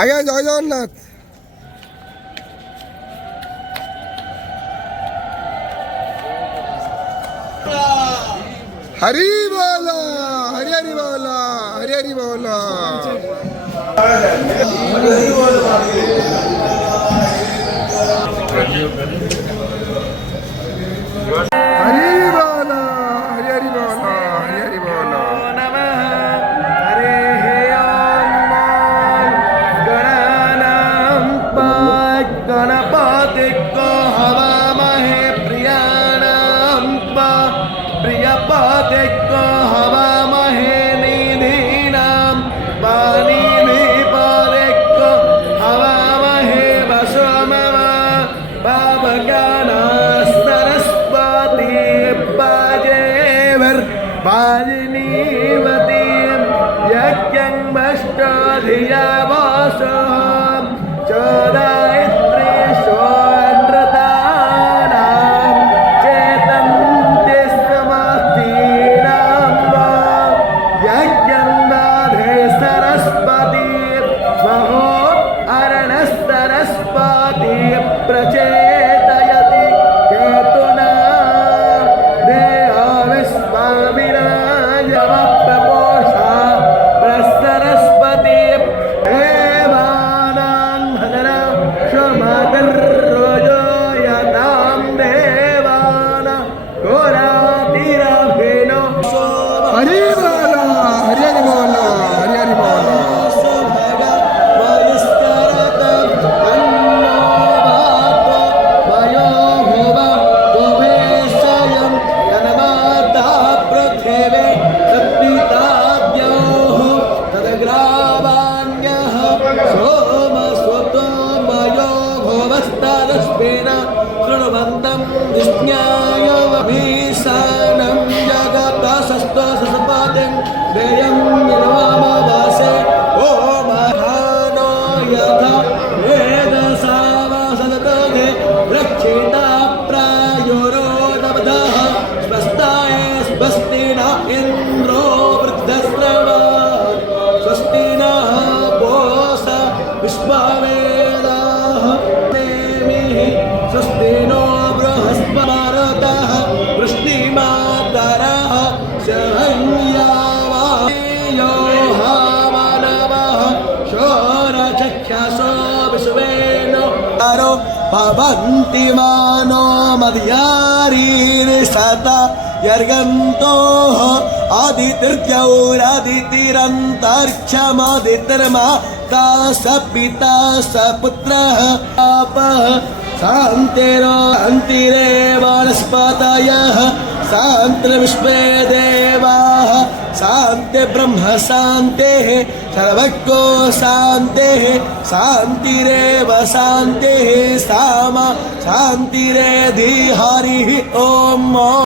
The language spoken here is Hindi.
আগে জয় জগন্নাথ। हरी बोला, हरी हरी बोला, हरी हरी बोला। हरी बोला, हरी हरी बोला, हरी हरी बोला। नमः हरे ओम गणानां गणपतिको हवामहे प्रियाणां प्रियपतिको हवामहे निधीनां निधिपतिको हवामहे वसुमव सरस्वती वाजिनीवतीं यज्ञं वष्टधिया वासः चोदायित्री सोऽनृतानां चेतन्ति समस्तीनां वा यज्ञं बाधे सरस्वती महो अरणः-सरस्वती प्रचेतयति केतुना प्रपोषा प्रसरस्वती देवानां भजना क्षमतिर्रोजो यतां देवाना घोरातिरभिनो हरी बोला, हरी हरी बोला, हरी हरी बोला। शृण्वन्तं विज्ञायमभीषाणं जगतसस्तसपतिं देयं निर्वामवासे ॐ महानो यथा वेदसावसदकृते रक्षिता प्रायुरोदवदः स्वस्ताय स्वस्ति न इन्द्रो वृद्धस्रवान् स्वस्ति नः पूषा विश्ववेदाः स्वस्ति नो बृहस्पतिर्मारुतः वृष्टिमातरः शरण्यावायो हामानवः शोरचक्षसो विश्वेनो अरो भवन्ति मानो मध्यारीरिषता यर्गन्तोः आदितिर्द्यौरादितिरन्तरिक्षमादितिर्मा ता स पिता स पुत्रः आपः शान्तिरेव वनस्पतयः शान्तिर्विश्वे देवाः शान्ति ब्रह्म शान्तिः सर्वज्ञो शान्तिः शान्तिरेव शान्तिः सामा शान्तिरेधि हरिः ओम्।